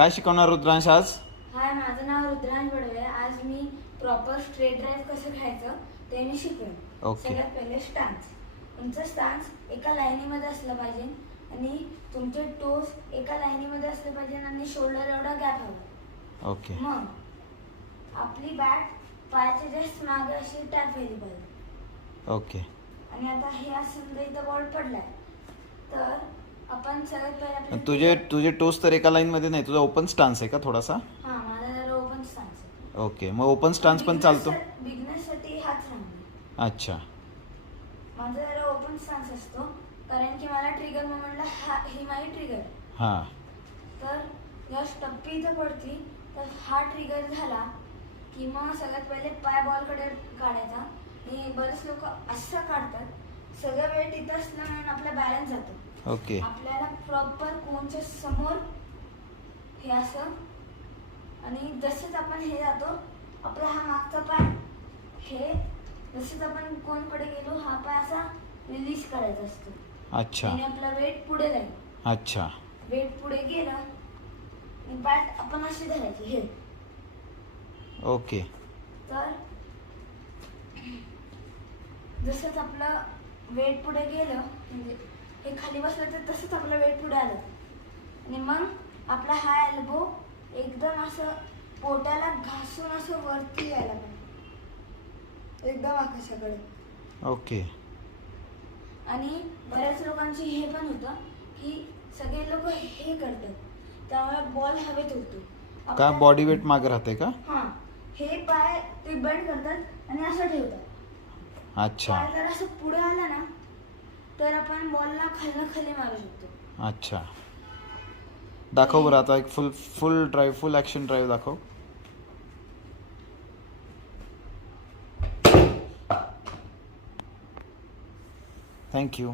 काय शिकवणार रुद्रांश आज? हाय, माझं नाव रुद्रांश बडवे. आज मी प्रॉपर स्ट्रेट ड्राईव्ह कसं घ्यायचं ते मी शिकवेन. ओके. सगळ्यात पहिले स्टान्स. तुमचं स्टान्स एका लाईनीमध्ये असलं पाहिजे आणि तुमचे टोस एका लाईनीमध्ये असले पाहिजे आणि शोल्डर एवढा गॅप हवा. ओके. मग आपली बॅट पायाच्या जस्ट मागे अशी टॅप व्हायला पाहिजे. ओके. आणि आता हे असं समजा इथं बॉल पडलाय तर आपण सगळ्यात पहिले आपल्या तुझे टोस तर एका लाईन मध्ये नाही, तुझा ओपन स्टान्स आहे का थोडासा? हां, माझा जरा ओपन स्टान्स आहे. ओके, मग ओपन स्टान्स पण चालतो? बिगनर्ससाठी हाच राहणार. अच्छा. माझा जरा ओपन स्टान्स असतो कारण की मला ट्रिगर मोमेंटला ही माझी ट्रिगर. हां. तर जेव्हा टप्पी इथं पडती तर हा ट्रिगर झाला की मग सगळ्यात पहिले पाय बॉलकडे काढायचा आणि बरेच लोक असं काढतात. सगळं वेळ तिथं असलं म्हणून आपला बॅलन्स जातो. ओके. आपल्याला प्रॉपर कोनच्या समोर हे असं आणि जसंच आपण हे जातो आपला हा मागचा पाय हे जसंच आपण कोणकडे गेलो हा पाय असा रिलीज करायचा असतो. अच्छा. आणि आपला वेट पुढे जाईल. अच्छा. वेट पुढे गेलं आणि बॅट आपण अशी धरायची हे. ओके. तर जसंच आपलं वेट पुढे गेलं म्हणजे हे खाली बसलं तर तसंच आपलं वेट पुढे आलं आणि मग आपला हा एल्बो एकदम असं पोटाला घासून असं वरती यायला पाहिजे, एकदम आकाशाकडे. ओके. आणि बऱ्याच लोकांची हे पण होतं की सगळे लोक हे करतात त्यामुळे बॉल हवेत उडतो. का बॉडी वेट मागे राहते का? हां, हे पाय ते बेंड करतात आणि असं ठेवतात. अच्छा. पाय जर असं पुढे आला ना तर आपण बॉलला खाली मारू शकतो. अच्छा. दाखव बरं आता एक फुल ड्राईव्ह, फुल ॲक्शन ड्राईव्ह दाखव. थँक्यू.